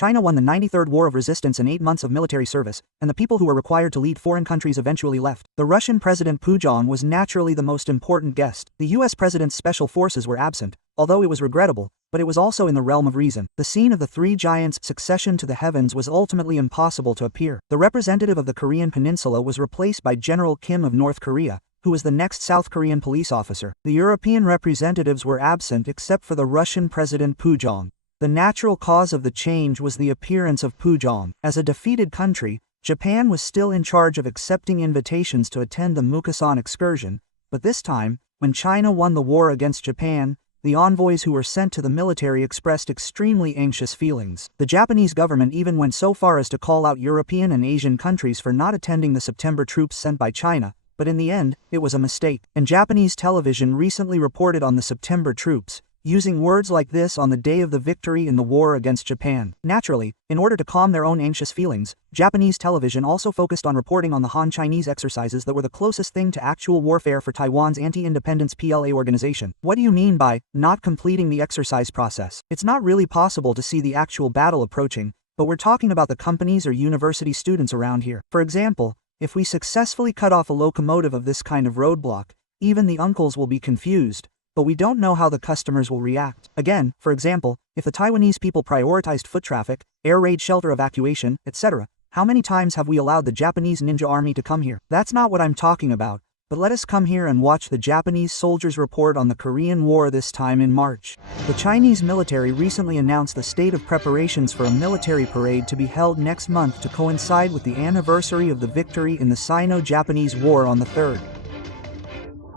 China won the 93rd War of Resistance and 8 months of military service, and the people who were required to lead foreign countries eventually left. The Russian President Putin was naturally the most important guest. The US President's special forces were absent, although it was regrettable, but it was also in the realm of reason. The scene of the three giants' succession to the heavens was ultimately impossible to appear. The representative of the Korean peninsula was replaced by General Kim of North Korea, who was the next South Korean police officer. The European representatives were absent except for the Russian President Putin. The natural cause of the change was the appearance of Putin. As a defeated country, Japan was still in charge of accepting invitations to attend the Mukasan excursion, but this time, when China won the war against Japan, the envoys who were sent to the military expressed extremely anxious feelings. The Japanese government even went so far as to call out European and Asian countries for not attending the September troops sent by China, but in the end, it was a mistake. And Japanese television recently reported on the September troops, using words like this on the day of the victory in the war against Japan. Naturally, in order to calm their own anxious feelings, Japanese television also focused on reporting on the Han Chinese exercises that were the closest thing to actual warfare for Taiwan's anti-independence PLA organization. What do you mean by not completing the exercise process? It's not really possible to see the actual battle approaching, but we're talking about the companies or university students around here. For example, if we successfully cut off a locomotive of this kind of roadblock, even the uncles will be confused, but we don't know how the customers will react. Again, for example, if the Taiwanese people prioritized foot traffic, air raid shelter evacuation, etc., how many times have we allowed the Japanese ninja army to come here? That's not what I'm talking about, but let us come here and watch the Japanese soldiers report on the Korean War this time in March. The Chinese military recently announced the state of preparations for a military parade to be held next month to coincide with the anniversary of the victory in the Sino-Japanese War on the 3rd.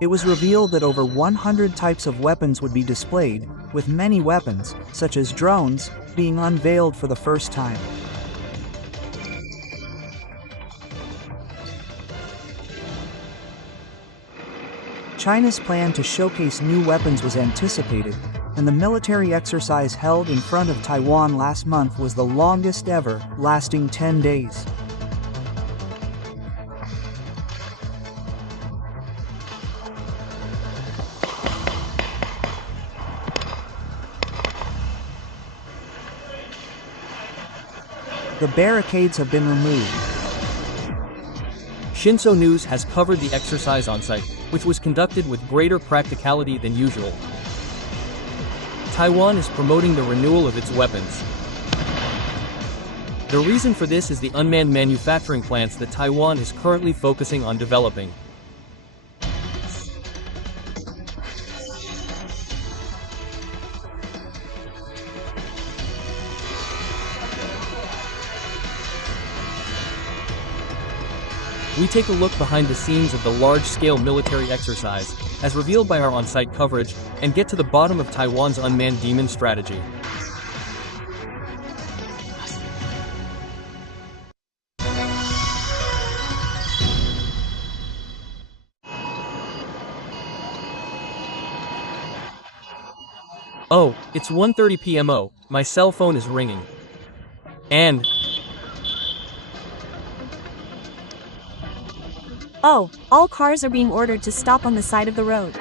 It was revealed that over 100 types of weapons would be displayed, with many weapons, such as drones, being unveiled for the first time. China's plan to showcase new weapons was anticipated, and the military exercise held in front of Taiwan last month was the longest ever, lasting 10 days. The barricades have been removed. Shinso News has covered the exercise on site, which was conducted with greater practicality than usual. Taiwan is promoting the renewal of its weapons. The reason for this is the unmanned manufacturing plants that Taiwan is currently focusing on developing. We take a look behind the scenes of the large-scale military exercise, as revealed by our on-site coverage, and get to the bottom of Taiwan's unmanned demon strategy. Oh, it's 1:30 p.m. Oh, my cell phone is ringing. And oh, all cars are being ordered to stop on the side of the road.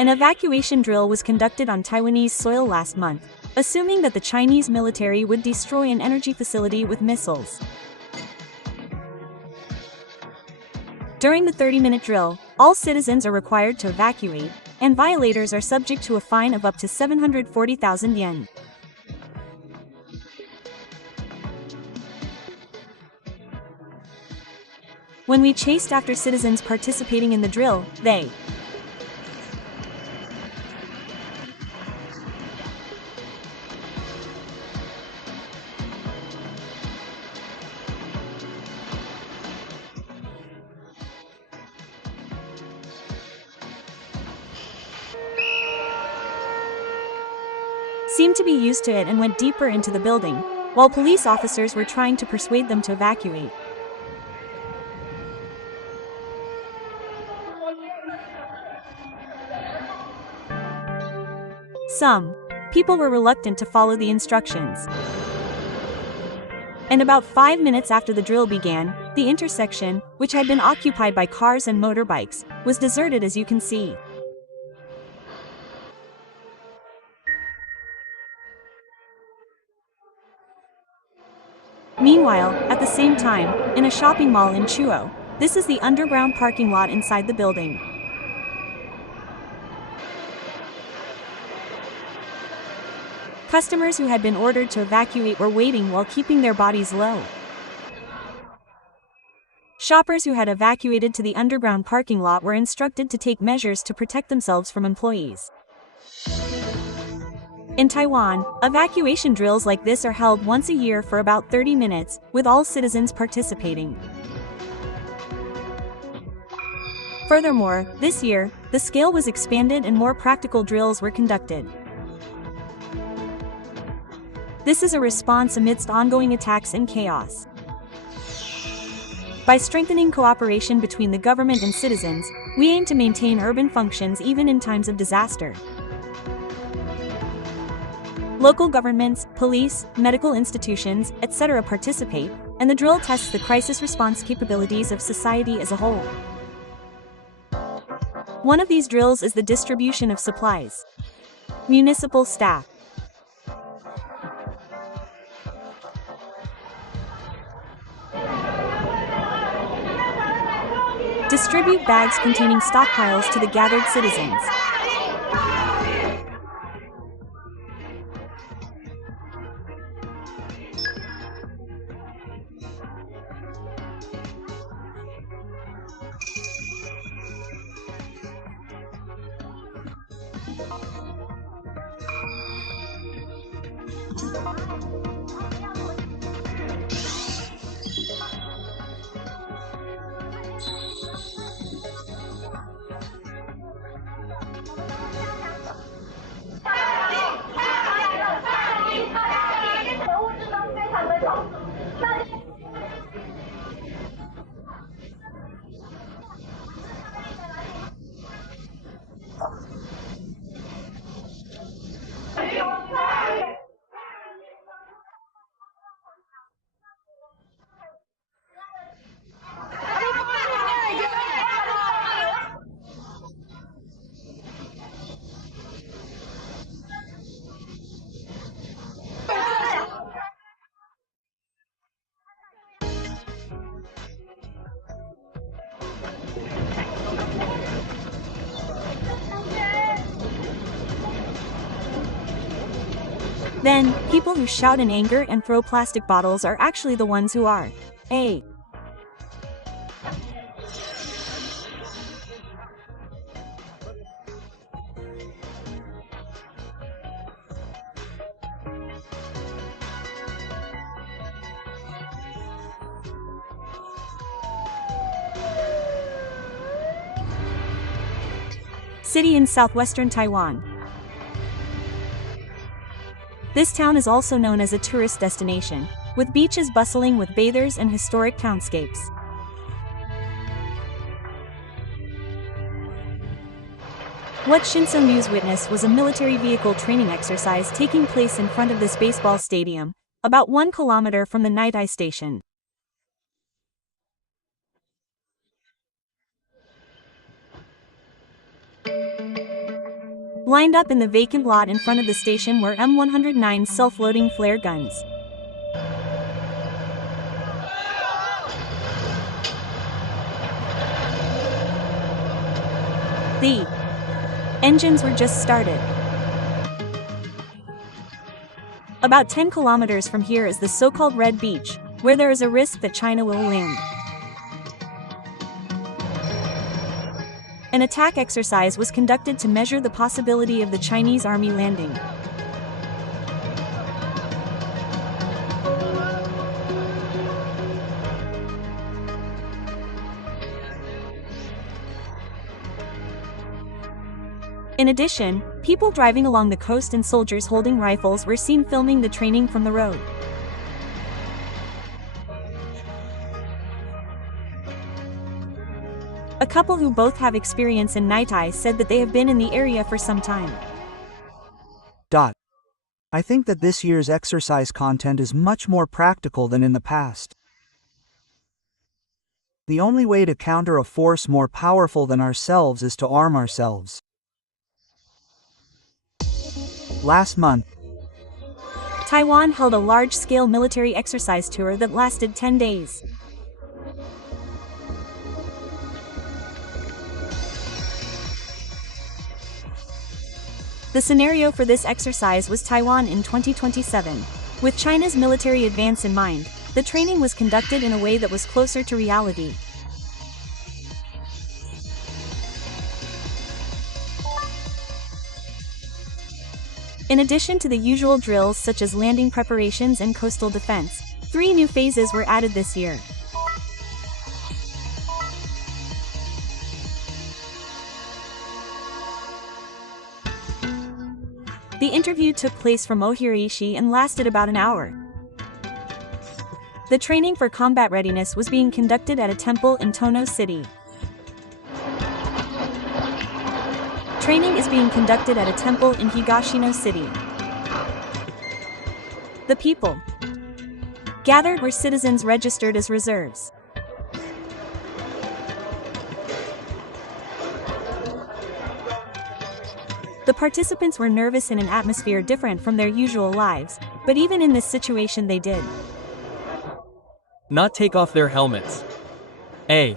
An evacuation drill was conducted on Taiwanese soil last month, assuming that the Chinese military would destroy an energy facility with missiles. During the 30-minute drill, all citizens are required to evacuate, and violators are subject to a fine of up to 740,000 yen. When we chased after citizens participating in the drill, they seemed to be used to it and went deeper into the building, while police officers were trying to persuade them to evacuate. Some people were reluctant to follow the instructions. And about 5 minutes after the drill began, the intersection, which had been occupied by cars and motorbikes, was deserted, as you can see. Meanwhile, at the same time, in a shopping mall in Chuo, this is the underground parking lot inside the building. Customers who had been ordered to evacuate were waiting while keeping their bodies low. Shoppers who had evacuated to the underground parking lot were instructed to take measures to protect themselves from employees. In Taiwan, evacuation drills like this are held once a year for about 30 minutes, with all citizens participating. Furthermore, this year, the scale was expanded and more practical drills were conducted. This is a response amidst ongoing attacks and chaos. By strengthening cooperation between the government and citizens, we aim to maintain urban functions even in times of disaster. Local governments, police, medical institutions, etc. participate, and the drill tests the crisis response capabilities of society as a whole. One of these drills is the distribution of supplies. Municipal staff. Distribute bags containing stockpiles to the gathered citizens. Then, people who shout in anger and throw plastic bottles are actually the ones who are A. City in southwestern Taiwan. This town is also known as a tourist destination, with beaches bustling with bathers and historic townscapes. What Shinso News witnessed was a military vehicle training exercise taking place in front of this baseball stadium, about 1 kilometer from the Nitai station. Lined up in the vacant lot in front of the station were M109 self-loading flare guns. The engines were just started. About 10 kilometers from here is the so-called Red Beach, where there is a risk that China will land. An attack exercise was conducted to measure the possibility of the Chinese army landing. In addition, people driving along the coast and soldiers holding rifles were seen filming the training from the road. A couple who both have experience in Nitai said that they have been in the area for some time. I think that this year's exercise content is much more practical than in the past. The only way to counter a force more powerful than ourselves is to arm ourselves. Last month, Taiwan held a large-scale military exercise tour that lasted 10 days. The scenario for this exercise was Taiwan in 2027. With China's military advance in mind, the training was conducted in a way that was closer to reality. In addition to the usual drills such as landing preparations and coastal defense, 3 new phases were added this year. The interview took place from Ohirishi and lasted about an hour. The training for combat readiness was being conducted at a temple in Tono City. Training is being conducted at a temple in Higashino City. The people gathered were citizens registered as reserves. The participants were nervous in an atmosphere different from their usual lives, but even in this situation they did not take off their helmets. A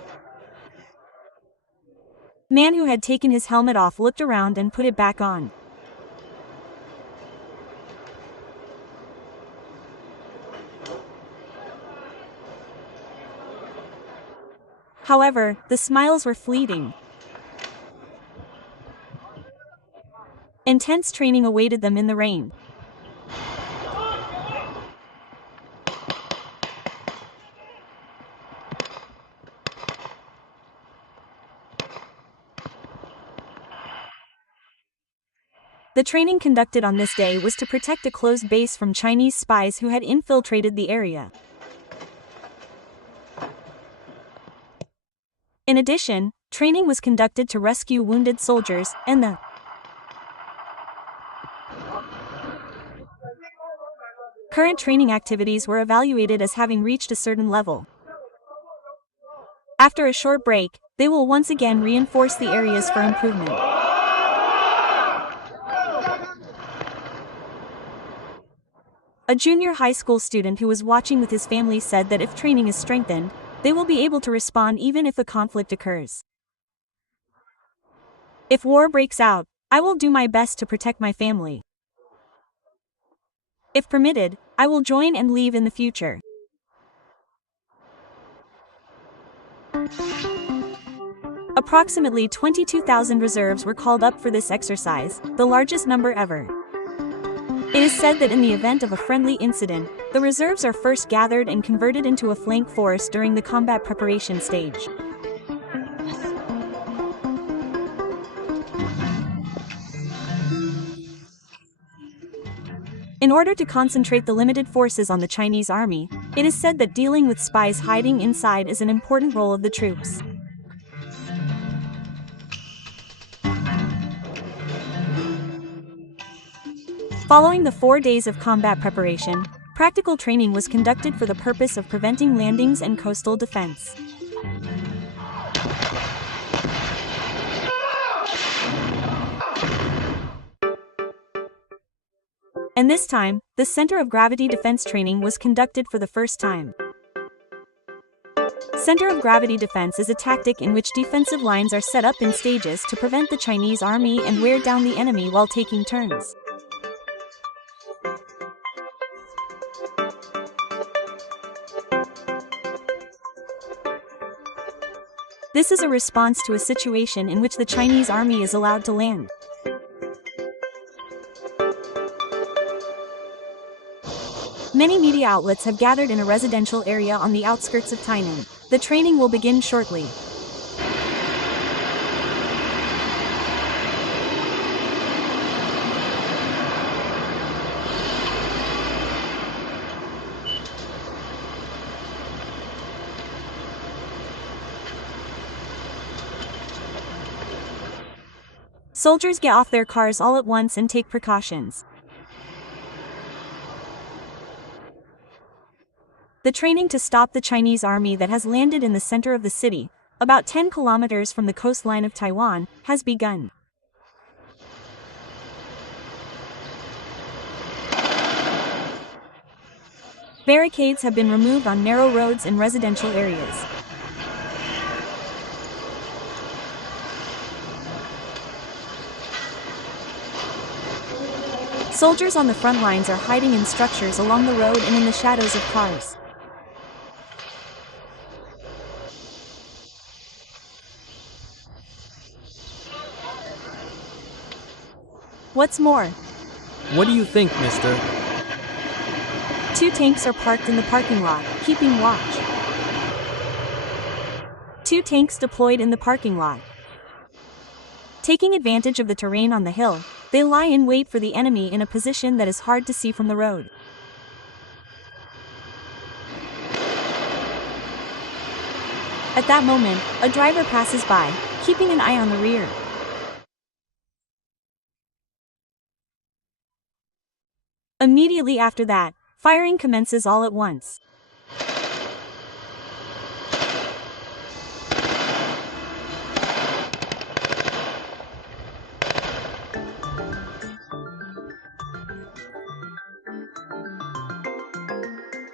man who had taken his helmet off looked around and put it back on. However, the smiles were fleeting. Intense training awaited them in the rain. The training conducted on this day was to protect a closed base from Chinese spies who had infiltrated the area. In addition, training was conducted to rescue wounded soldiers, and the current training activities were evaluated as having reached a certain level. After a short break, they will once again reinforce the areas for improvement. A junior high school student who was watching with his family said that if training is strengthened, they will be able to respond even if a conflict occurs. If war breaks out, I will do my best to protect my family. If permitted, I will join and leave in the future. Approximately 22,000 reserves were called up for this exercise, the largest number ever. It is said that in the event of a friendly incident, the reserves are first gathered and converted into a flank force during the combat preparation stage. In order to concentrate the limited forces on the Chinese army, it is said that dealing with spies hiding inside is an important role of the troops. Following the 4 days of combat preparation, practical training was conducted for the purpose of preventing landings and coastal defense. And this time, the center of gravity defense training was conducted for the first time. Center of gravity defense is a tactic in which defensive lines are set up in stages to prevent the Chinese army and wear down the enemy while taking turns. This is a response to a situation in which the Chinese army is allowed to land. Many media outlets have gathered in a residential area on the outskirts of Tainan. The training will begin shortly. Soldiers get off their cars all at once and take precautions. The training to stop the Chinese army that has landed in the center of the city, about 10 kilometers from the coastline of Taiwan, has begun. Barricades have been removed on narrow roads in residential areas. Soldiers on the front lines are hiding in structures along the road and in the shadows of cars. What's more, What do you think, mister? 2 tanks are parked in the parking lot, keeping watch. 2 tanks deployed in the parking lot. Taking advantage of the terrain on the hill, they lie in wait for the enemy in a position that is hard to see from the road. At that moment, a driver passes by, keeping an eye on the rear. Immediately after that, firing commences all at once.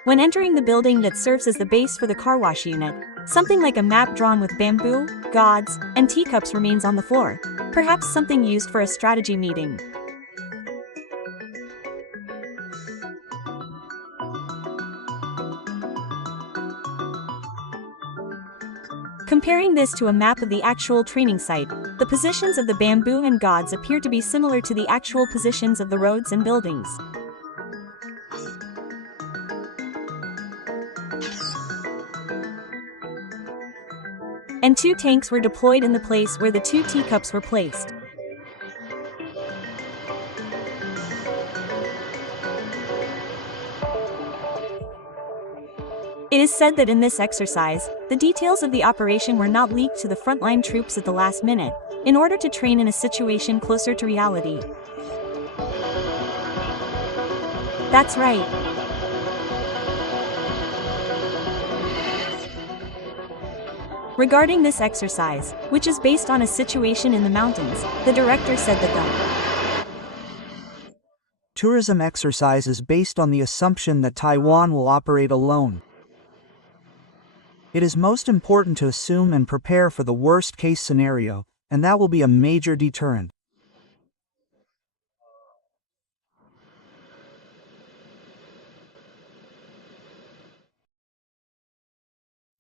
When entering the building that serves as the base for the car wash unit, something like a map drawn with bamboo, gods, and teacups remains on the floor, perhaps something used for a strategy meeting. Comparing this to a map of the actual training site, the positions of the bamboo and gods appear to be similar to the actual positions of the roads and buildings. And 2 tanks were deployed in the place where the 2 teacups were placed. It is said that in this exercise, the details of the operation were not leaked to the frontline troops at the last minute, in order to train in a situation closer to reality. That's right. Regarding this exercise, which is based on a situation in the mountains, the director said that the tourism exercise is based on the assumption that Taiwan will operate alone. It is most important to assume and prepare for the worst-case scenario, and that will be a major deterrent.